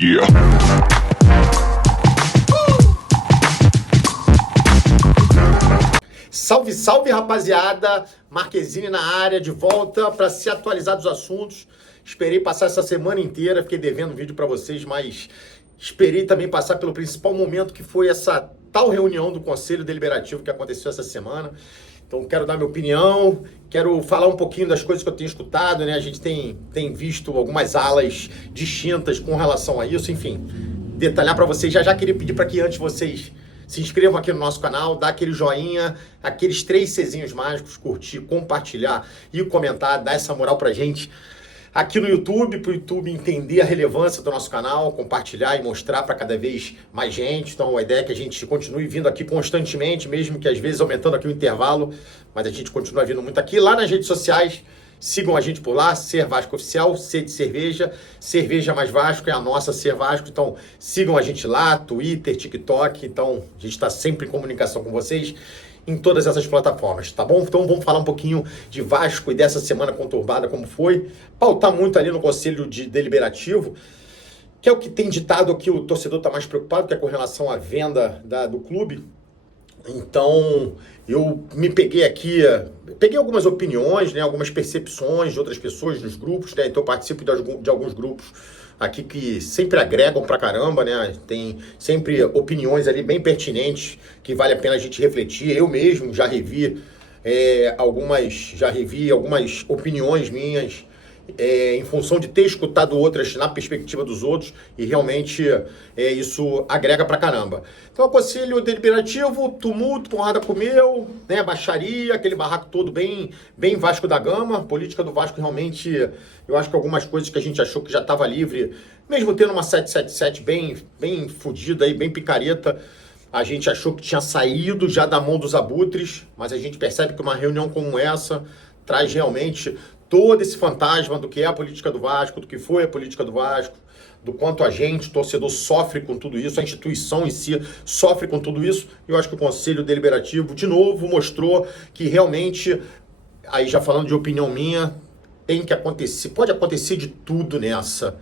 Yeah. Salve, salve, rapaziada! Marquezine na área, de volta para se atualizar dos assuntos. Esperei passar essa semana inteira, fiquei devendo vídeo para vocês, mas esperei também passar pelo principal momento, que foi essa tal reunião do Conselho Deliberativo que aconteceu essa semana. Então quero dar minha opinião, quero falar um pouquinho das coisas que eu tenho escutado, né? A gente tem visto algumas alas distintas com relação a isso, enfim. Detalhar para vocês, já queria pedir para que antes vocês se inscrevam aqui no nosso canal, dá aquele joinha, aqueles 3 Czinhos mágicos, curtir, compartilhar e comentar, dar essa moral pra gente aqui no YouTube, para o YouTube entender a relevância do nosso canal, compartilhar e mostrar para cada vez mais gente. Então a ideia é que a gente continue vindo aqui constantemente, mesmo que às vezes aumentando aqui o intervalo, mas a gente continua vindo muito aqui. Lá nas redes sociais, sigam a gente por lá, Ser Vasco Oficial, C de cerveja, Cerveja Mais Vasco é a nossa Ser Vasco, então sigam a gente lá, Twitter, TikTok, então a gente está sempre em comunicação com vocês em todas essas plataformas, tá bom? Então vamos falar um pouquinho de Vasco e dessa semana conturbada como foi, pautar muito ali no Conselho Deliberativo, que é o que tem ditado aqui, o torcedor está mais preocupado, que é com relação à venda do clube. Então, eu me peguei aqui, peguei algumas opiniões, né, algumas percepções de outras pessoas nos grupos, né, então eu participo de alguns grupos aqui que sempre agregam pra caramba, né, tem sempre opiniões ali bem pertinentes, que vale a pena a gente refletir. Eu mesmo já revi algumas opiniões minhas, em função de ter escutado outras na perspectiva dos outros, e realmente isso agrega pra caramba. Então, o Conselho Deliberativo, tumulto, porrada comeu, né, baixaria, aquele barraco todo bem Vasco da Gama. A política do Vasco realmente, eu acho que algumas coisas que a gente achou que já estava livre, mesmo tendo uma 777 bem fodida aí, bem picareta, a gente achou que tinha saído já da mão dos abutres, mas a gente percebe que uma reunião como essa traz realmente todo esse fantasma do que é a política do Vasco, do que foi a política do Vasco, do quanto a gente, torcedor, sofre com tudo isso, a instituição em si sofre com tudo isso. E eu acho que o Conselho Deliberativo, de novo, mostrou que realmente, aí já falando de opinião minha, tem que acontecer, pode acontecer de tudo nessa,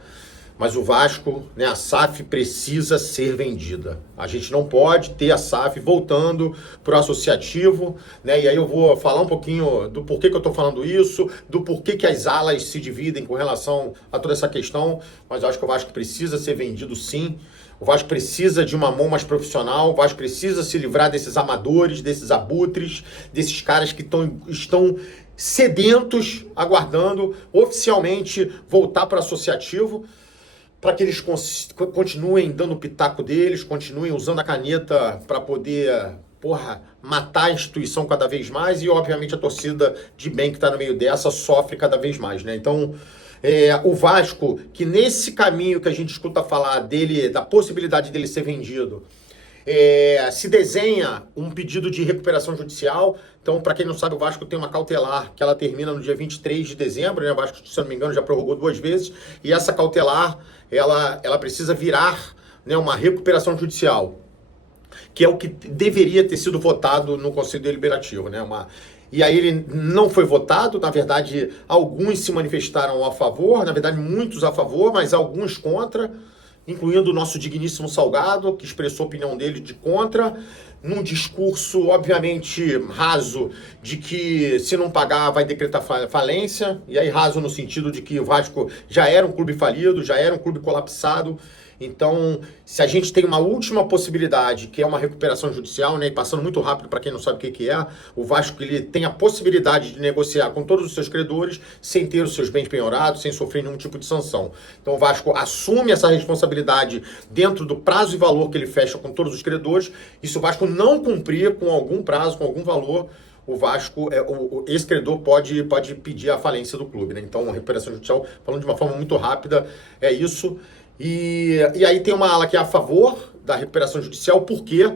mas o Vasco, né, a SAF precisa ser vendida. A gente não pode ter a SAF voltando para o associativo, né? E aí eu vou falar um pouquinho do porquê que eu estou falando isso, do porquê que as alas se dividem com relação a toda essa questão, mas eu acho que o Vasco precisa ser vendido sim. O Vasco precisa de uma mão mais profissional, o Vasco precisa se livrar desses amadores, desses abutres, desses caras que estão sedentos, aguardando oficialmente voltar para o associativo, para que eles continuem dando o pitaco deles, continuem usando a caneta para poder, matar a instituição cada vez mais, e obviamente a torcida de bem que está no meio dessa sofre cada vez mais, né? Então, o Vasco, que nesse caminho que a gente escuta falar dele, da possibilidade dele ser vendido, se desenha um pedido de recuperação judicial. Então, para quem não sabe, o Vasco tem uma cautelar que ela termina no dia 23 de dezembro, né? O Vasco, se eu não me engano, já prorrogou 2 vezes, e essa cautelar, ela precisa virar, né, uma recuperação judicial, que é o que deveria ter sido votado no Conselho Deliberativo, né? E aí ele não foi votado. Na verdade, alguns se manifestaram a favor, na verdade muitos a favor, mas alguns contra, incluindo o nosso digníssimo Salgado, que expressou a opinião dele de contra, num discurso, obviamente, raso, de que se não pagar vai decretar falência, e aí raso no sentido de que o Vasco já era um clube falido, já era um clube colapsado. Então, se a gente tem uma última possibilidade, que é uma recuperação judicial, né, e passando muito rápido para quem não sabe o que é, o Vasco ele tem a possibilidade de negociar com todos os seus credores sem ter os seus bens penhorados, sem sofrer nenhum tipo de sanção. Então o Vasco assume essa responsabilidade dentro do prazo e valor que ele fecha com todos os credores, e se o Vasco não cumprir com algum prazo, com algum valor, o Vasco, esse credor pode pedir a falência do clube, né? Então a recuperação judicial, falando de uma forma muito rápida, é isso. E aí tem uma ala que é a favor da recuperação judicial. Por quê?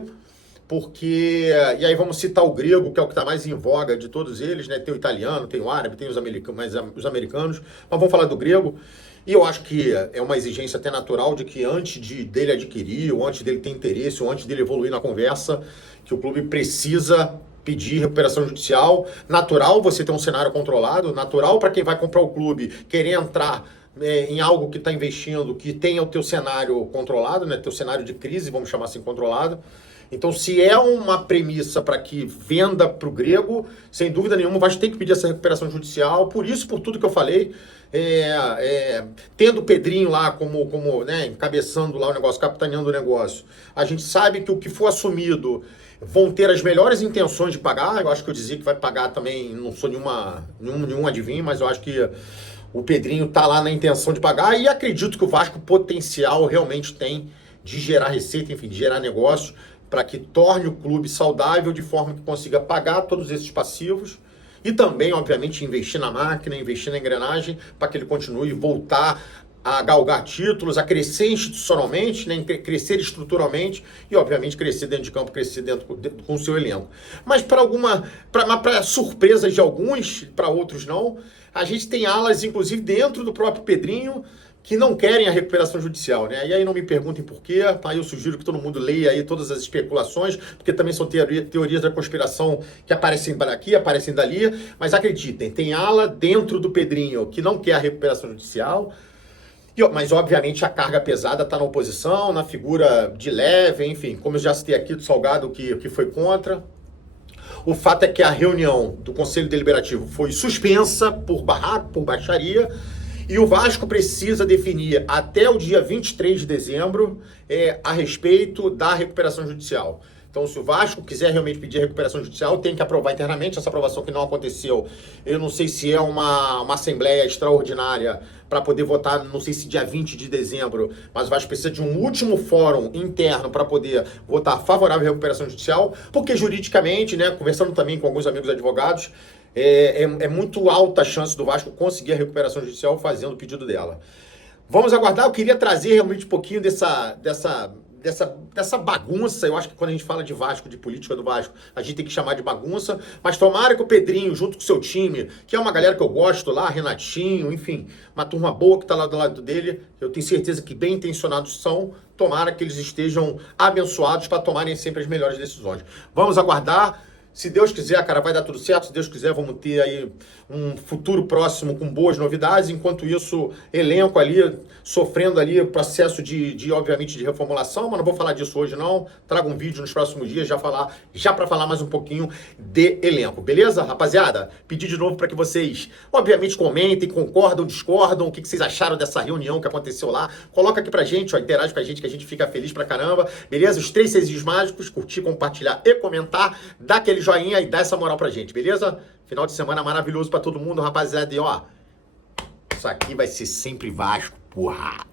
Porque, e aí vamos citar o grego, que é o que está mais em voga de todos eles, né? Tem o italiano, tem o árabe, tem os americanos, mas vamos falar do grego. E eu acho que é uma exigência até natural de que antes dele adquirir, ou antes dele ter interesse, ou antes dele evoluir na conversa, que o clube precisa pedir recuperação judicial. Natural você ter um cenário controlado, natural para quem vai comprar o clube querer entrar em algo que está investindo, que tenha o teu cenário controlado, né? Teu cenário de crise, vamos chamar assim, controlado. Então, se é uma premissa para que venda para o grego, sem dúvida nenhuma, vai ter que pedir essa recuperação judicial. Por isso, por tudo que eu falei, tendo o Pedrinho lá como né, encabeçando lá o negócio, capitaneando o negócio, a gente sabe que o que for assumido vão ter as melhores intenções de pagar. Eu acho que eu dizia que vai pagar também, não sou nenhum adivinho, mas eu acho que o Pedrinho está lá na intenção de pagar e acredito que o Vasco potencial realmente tem de gerar receita, enfim, de gerar negócio, para que torne o clube saudável de forma que consiga pagar todos esses passivos e também, obviamente, investir na máquina, investir na engrenagem para que ele continue voltar a galgar títulos, a crescer institucionalmente, né, crescer estruturalmente e, obviamente, crescer dentro de campo, crescer com o seu elenco. Mas para surpresa de alguns, para outros não, a gente tem alas, inclusive, dentro do próprio Pedrinho, que não querem a recuperação judicial, né? E aí não me perguntem por quê, aí eu sugiro que todo mundo leia aí todas as especulações, porque também são teorias da conspiração que aparecem daqui, aparecem dali, mas acreditem, tem ala dentro do Pedrinho que não quer a recuperação judicial, mas obviamente a carga pesada está na oposição, na figura de Leve, enfim, como eu já citei aqui do Salgado que foi contra. O fato é que a reunião do Conselho Deliberativo foi suspensa por barraco, por baixaria, e o Vasco precisa definir até o dia 23 de dezembro a respeito da recuperação judicial. Então, se o Vasco quiser realmente pedir a recuperação judicial, tem que aprovar internamente. Essa aprovação que não aconteceu, eu não sei se é uma assembleia extraordinária para poder votar, não sei se dia 20 de dezembro, mas o Vasco precisa de um último fórum interno para poder votar favorável à recuperação judicial, porque juridicamente, né, conversando também com alguns amigos advogados, é muito alta a chance do Vasco conseguir a recuperação judicial fazendo o pedido dela. Vamos aguardar. Eu queria trazer realmente um pouquinho dessa bagunça. Eu acho que quando a gente fala de Vasco, de política do Vasco, a gente tem que chamar de bagunça, mas tomara que o Pedrinho, junto com o seu time, que é uma galera que eu gosto lá, Renatinho, enfim, uma turma boa que está lá do lado dele, eu tenho certeza que bem intencionados são, tomara que eles estejam abençoados para tomarem sempre as melhores decisões. Vamos aguardar. Se Deus quiser, cara, vai dar tudo certo. Se Deus quiser, vamos ter aí um futuro próximo com boas novidades. Enquanto isso, elenco ali, sofrendo ali o processo obviamente, de reformulação. Mas não vou falar disso hoje, não. Trago um vídeo nos próximos dias já para falar mais um pouquinho de elenco. Beleza, rapaziada? Pedir de novo para que vocês, obviamente, comentem, concordam, discordam. O que vocês acharam dessa reunião que aconteceu lá. Coloca aqui pra gente, ó, interage com a gente, que a gente fica feliz pra caramba. Beleza? Os 3 C's mágicos, curtir, compartilhar e comentar. Dá aquele joinha e dá essa moral pra gente, beleza? Final de semana maravilhoso pra todo mundo, rapaziada. E ó, isso aqui vai ser sempre Vasco, porra.